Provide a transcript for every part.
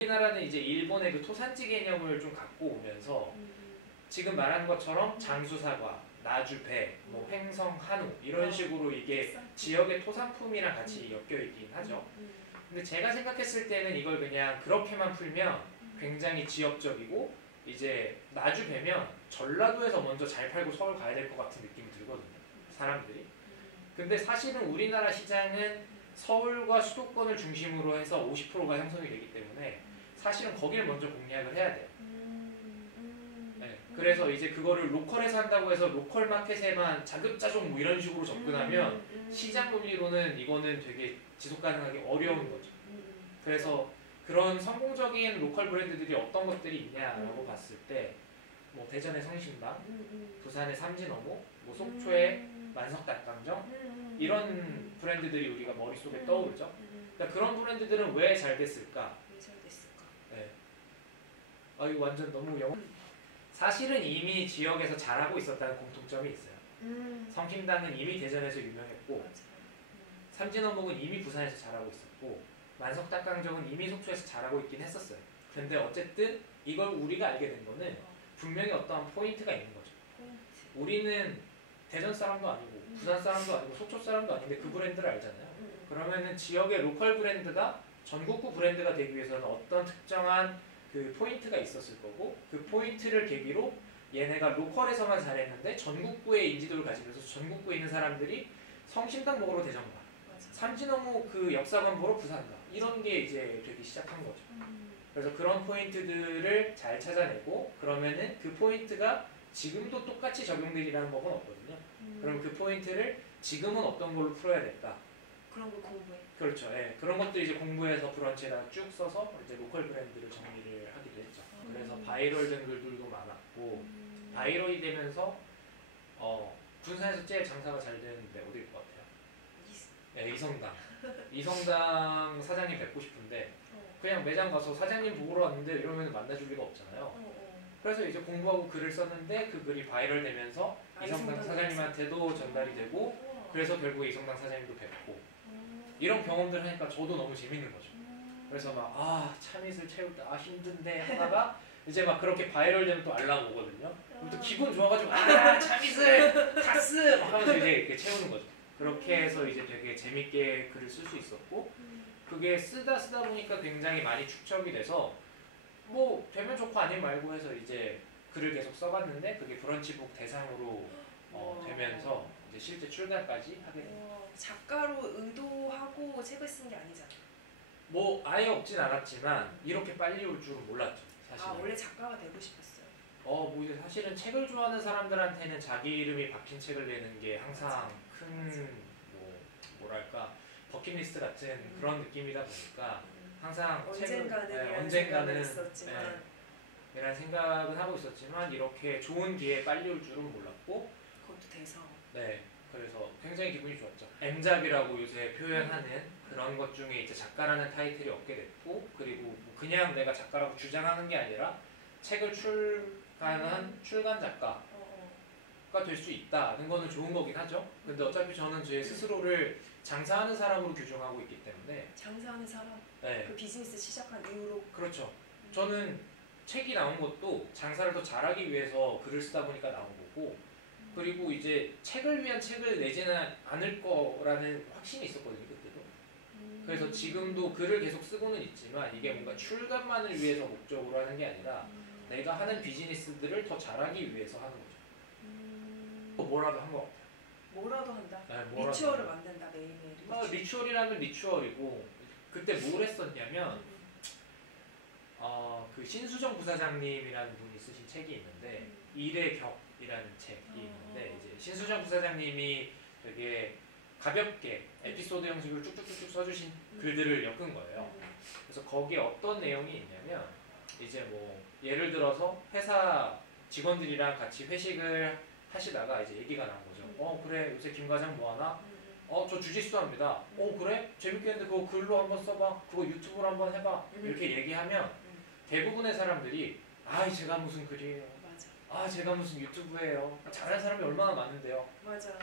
우리나라는 이제 일본의 그 토산지 개념을 좀 갖고 오면서 지금 말한 것처럼 장수사과, 나주배, 뭐 횡성, 한우 이런 식으로 이게 지역의 토산품이랑 같이 엮여 있긴 하죠. 근데 제가 생각했을 때는 이걸 그냥 그렇게만 풀면 굉장히 지역적이고 이제 나주배면 전라도에서 먼저 잘 팔고 서울 가야 될 것 같은 느낌이 들거든요. 사람들이. 근데 사실은 우리나라 시장은 서울과 수도권을 중심으로 해서 50%가 형성이 되기 때문에 사실은 거기를 먼저 공략을 해야 돼요. 네, 그래서 이제 그거를 로컬에서 한다고 해서 로컬 마켓에만 자급자족 뭐 이런 식으로 접근하면 시장 논리로는 이거는 되게 지속 가능하기 어려운 거죠. 그래서 그런 성공적인 로컬 브랜드들이 어떤 것들이 있냐라고 봤을 때 뭐 대전의 성심당, 부산의 삼진어묵, 뭐 속초의 만석닭강정 이런 브랜드들이 우리가 머릿속에 떠오르죠. 그러니까 그런 브랜드들은 왜 잘 됐을까? 네. 아 이거 완전 너무 영어. 사실은 이미 지역에서 잘하고 있었다는 공통점이 있어요. 성심당은 이미 대전에서 유명했고 삼진어묵은 이미 부산에서 잘하고 있었고 만석닭강정은 이미 속초에서 잘하고 있긴 했었어요. 근데 어쨌든 이걸 우리가 알게 된 거는 분명히 어떠한 포인트가 있는 거죠. 우리는 대전 사람도 아니고 부산 사람도 아니고 속초 사람도 아닌데 그 브랜드를 알잖아요. 그러면은 지역의 로컬 브랜드가 전국구 브랜드가 되기 위해서는 어떤 특정한 그 포인트가 있었을 거고 그 포인트를 계기로 얘네가 로컬에서만 잘했는데 전국구의 인지도를 가지면서 전국구에 있는 사람들이 성심당 먹으러 대전 가, 삼진어묵 그 역사관 보러 부산 가, 이런 게 이제 되기 시작한 거죠. 그래서 그런 포인트들을 잘 찾아내고 그러면은 그 포인트가 지금도 똑같이 적용되리라는 법은 없거든요. 그럼 그 포인트를 지금은 어떤 걸로 풀어야 될까? 그런 걸 공부해. 그렇죠. 예. 그런 것들 이제 공부해서 브런치에다 쭉 써서 이제 로컬 브랜드를 정리를 하기도 했죠. 그래서 바이럴된 글들도 많았고 바이럴이 되면서 군산에서 제일 장사가 잘 되는데 어디일 것 같아요? 네, 이성당. 이성당 사장님 뵙고 싶은데 그냥 매장 가서 사장님 보러 왔는데 이러면 만나줄 리가 없잖아요. 그래서 이제 공부하고 글을 썼는데 그 글이 바이럴 되면서 이성당 사장님한테도 전달이 되고 그래서 결국에 이성당 사장님도 뵙고 이런 경험들 하니까 저도 너무 재밌는 거죠. 그래서 막 참이슬 채울 때 힘든데 하다가 이제 막 그렇게 바이럴 되면 또 알람 오거든요. 그럼 또 기분 좋아가지고 참이슬 가스 막 하면서 이제 이렇게 채우는 거죠. 그렇게 해서 이제 되게 재밌게 글을 쓸 수 있었고 그게 쓰다 보니까 굉장히 많이 축적이 돼서 뭐 되면 좋고 아니면 말고 해서 이제 글을 계속 써봤는데 그게 브런치북 대상으로 되면서 이제 실제 출간까지 하게 됩니다. 작가로 의도하고 책을 쓴 게 아니잖아. 뭐 아예 없진 않았지만 이렇게 빨리 올 줄은 몰랐죠. 사실은. 원래 작가가 되고 싶었어요. 뭐 이제 사실은 책을 좋아하는 사람들한테는 자기 이름이 박힌 책을 내는 게 항상 큰 뭐랄까 버킷리스트 같은 그런 느낌이다 보니까 항상 언젠가는 있었지만 이런 생각은 하고 있었지만 이렇게 좋은 기회에 빨리 올 줄은 몰랐고 그것도 돼서 네 그래서 굉장히 기분이 좋았죠. M작이라고 요새 표현하는 그런 것 중에 이제 작가라는 타이틀이 얻게 됐고 그리고 그냥 내가 작가라고 주장하는 게 아니라 책을 출간한 출간 작가가 될 수 있다는 거는 좋은 거긴 하죠. 근데 어차피 저는 제 스스로를 장사하는 사람으로 규정하고 있기 때문에 장사하는 사람? 네. 그 비즈니스 시작한 이후로? 그렇죠. 저는 책이 나온 것도 장사를 더 잘하기 위해서 글을 쓰다 보니까 나온 거고 그리고 이제 책을 위한 책을 내지는 않을 거라는 확신이 있었거든요. 그때도. 그래서 지금도 글을 계속 쓰고는 있지만 이게 뭔가 출간만을 위해서 목적으로 하는 게 아니라 내가 하는 비즈니스들을 더 잘하기 위해서 하는 거죠. 뭐라도 한 것 같아요. 뭐라도 한다? 네, 리추얼을 만든다 매일매일. 리추얼이라면 리추얼이고 그때 뭘 했었냐면 그 신수정 부사장님이라는 분이 쓰신 책이 있는데 일의 격이라는 책이 있는데 이제 신수정 부사장님이 되게 가볍게 에피소드 형식으로 쭉쭉쭉쭉 써주신 글들을 엮은 거예요. 그래서 거기에 어떤 내용이 있냐면 이제 뭐 예를 들어서 회사 직원들이랑 같이 회식을 하시다가 이제 얘기가 나온 거죠. 그래 요새 김 과장 뭐 하나? 저 주짓수 합니다. 그래? 재밌겠는데 그거 글로 한번 써봐. 그거 유튜브로 한번 해봐. 이렇게 얘기하면 대부분의 사람들이 제가 무슨 글이에요. 맞아. 제가 무슨 유튜브예요. 잘하는 사람이 얼마나 많은데요. 맞아.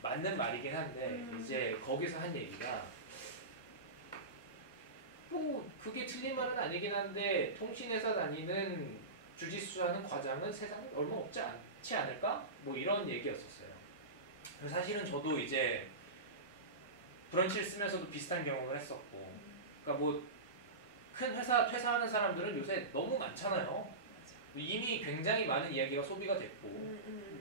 맞는 말이긴 한데 이제 거기서 한 얘기가 뭐 그게 틀린 말은 아니긴 한데 통신회사 다니는 주짓수 하는 과장은 세상에 얼마 없지 않지 않을까? 뭐 이런 얘기였었어요. 사실은 저도 이제 브런치를 쓰면서도 비슷한 경험을 했었고, 그러니까 뭐 큰 회사 퇴사하는 사람들은 요새 너무 많잖아요. 이미 굉장히 많은 이야기가 소비가 됐고,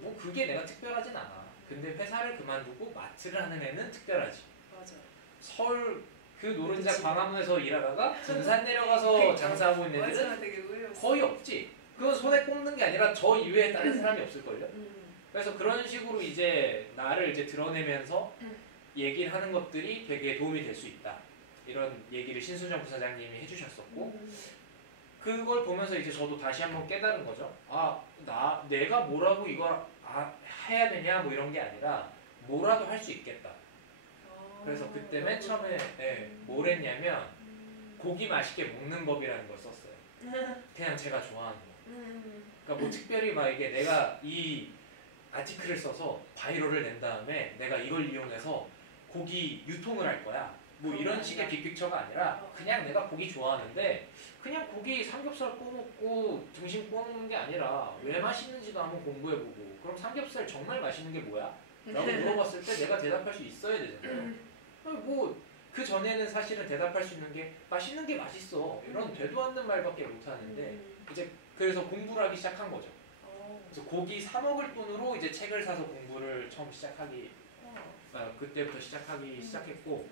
뭐 그게 내가 특별하진 않아. 근데 회사를 그만두고 마트를 하는 애는 특별하지. 맞아. 서울 그 노른자 그치. 광화문에서 일하다가 등산 내려가서 그러니까. 장사하고 있는 애들은 맞아, 되게 의외였어. 거의 없지. 그건 손에 꼽는 게 아니라 저 이외에 다른 사람이 없을걸요. 음. 그래서 그런 식으로 이제 나를 이제 드러내면서 얘기를 하는 것들이 되게 도움이 될 수 있다. 이런 얘기를 신수정 부사장님이 해주셨었고, 그걸 보면서 이제 저도 다시 한번 깨달은 거죠. 아, 내가 뭐라고 이걸 해야 되냐 뭐 이런 게 아니라 뭐라도 할 수 있겠다. 그래서 그때 맨 처음에 뭘 했냐면 고기 맛있게 먹는 법이라는 걸 썼어요. 그냥 제가 좋아하는 거. 그러니까 뭐 특별히 막 이게 내가 이 아티클을 써서 바이럴을 낸 다음에 내가 이걸 이용해서 고기 유통을 할 거야. 뭐 이런 식의 빅픽처가 아니라 그냥 내가 고기 좋아하는데 그냥 고기 삼겹살 구워 먹고 등심 구워 먹는 게 아니라 왜 맛있는지도 한번 공부해보고, 그럼 삼겹살 정말 맛있는 게 뭐야? 라고 물어봤을 때 내가 대답할 수 있어야 되잖아요. 뭐 그 전에는 사실은 대답할 수 있는 게 맛있는 게 맛있어 이런 되도 않는 말밖에 못하는데 이제 그래서 공부를 하기 시작한 거죠. 그래서 고기 사 먹을 돈으로 이제 책을 사서 공부를 처음 그때부터 시작했고,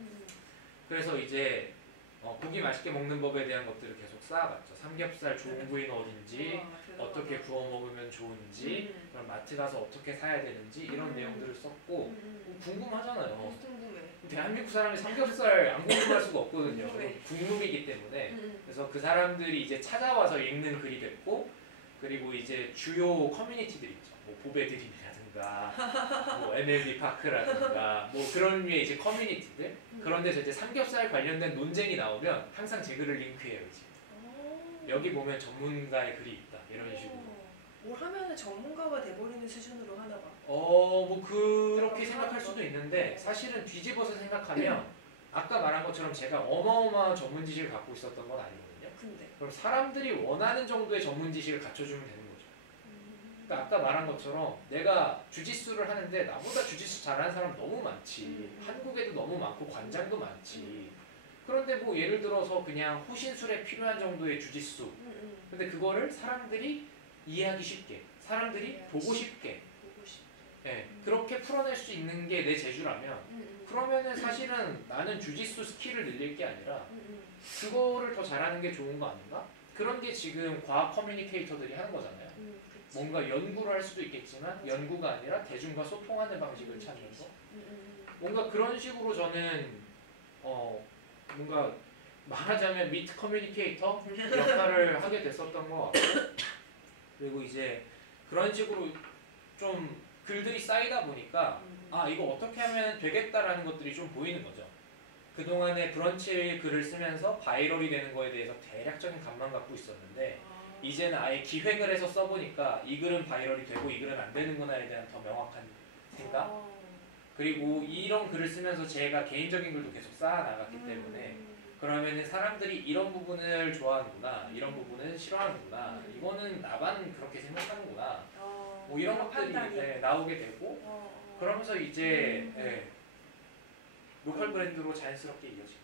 그래서 이제 고기 맛있게 먹는 법에 대한 것들을 계속 쌓아갔죠. 삼겹살 좋은 부위는 어딘지, 어떻게 구워 먹으면 좋은지, 그럼 마트 가서 어떻게 사야 되는지 이런 내용들을 썼고, 궁금하잖아요. 궁금해. 대한민국 사람이 삼겹살 안 궁금할 수가 없거든요. 국룰이기 때문에. 그래서 그 사람들이 이제 찾아와서 읽는 글이 됐고, 그리고 이제 주요 커뮤니티들 있죠. 뭐 보배드림이라든가, 뭐 MLB 파크라든가, 뭐 그런 류의 이제 커뮤니티들. 그런 데서 이제 삼겹살 관련된 논쟁이 나오면 항상 제 글을 링크해요. 지금. 여기 보면 전문가의 글이 있다. 이런 식으로. 뭘 하면은 전문가가 돼버리는 수준으로 하나 봐. 뭐 그렇게 생각할 수도 있는데 사실은 뒤집어서 생각하면 아까 말한 것처럼 제가 어마어마한 전문 지식을 갖고 있었던 건 아니거든요. 근데. 그럼 사람들이 원하는 정도의 전문 지식을 갖춰주면 되는 거죠. 그러니까 아까 말한 것처럼 내가 주짓수를 하는데 나보다 주짓수 잘하는 사람 너무 많지. 한국에도 너무 많고 관장도 많지. 그런데 뭐 예를 들어서 그냥 호신술에 필요한 정도의 주짓수. 근데 그거를 사람들이 이해하기 쉽게, 사람들이 보고 싶게, 그렇게 풀어낼 수 있는 게 내 재주라면, 그러면은 사실은 나는 주짓수 스킬을 늘릴 게 아니라 그거를 더 잘하는 게 좋은 거 아닌가? 그런 게 지금 과학 커뮤니케이터들이 하는 거잖아요. 뭔가 연구를 할 수도 있겠지만 연구가 아니라 대중과 소통하는 방식을 찾는 거. 뭔가 그런 식으로 저는 뭔가 말하자면 미트 커뮤니케이터 역할을 하게 됐었던 것 같고, 그리고 이제 그런 식으로 좀 글들이 쌓이다 보니까 이거 어떻게 하면 되겠다라는 것들이 좀 보이는 거죠. 그동안에 브런치 글을 쓰면서 바이럴이 되는 거에 대해서 대략적인 감만 갖고 있었는데 이제는 아예 기획을 해서 써보니까 이 글은 바이럴이 되고 이 글은 안 되는구나에 대한 더 명확한 생각, 그리고 이런 글을 쓰면서 제가 개인적인 글도 계속 쌓아나갔기 때문에 그러면은 사람들이 이런 부분을 좋아하는구나, 이런 부분은 싫어하는구나, 이거는 나만 그렇게 생각하는구나, 뭐 이런 것들이 나오게 되고, 그러면서 이제 로컬 브랜드로 자연스럽게 이어지고.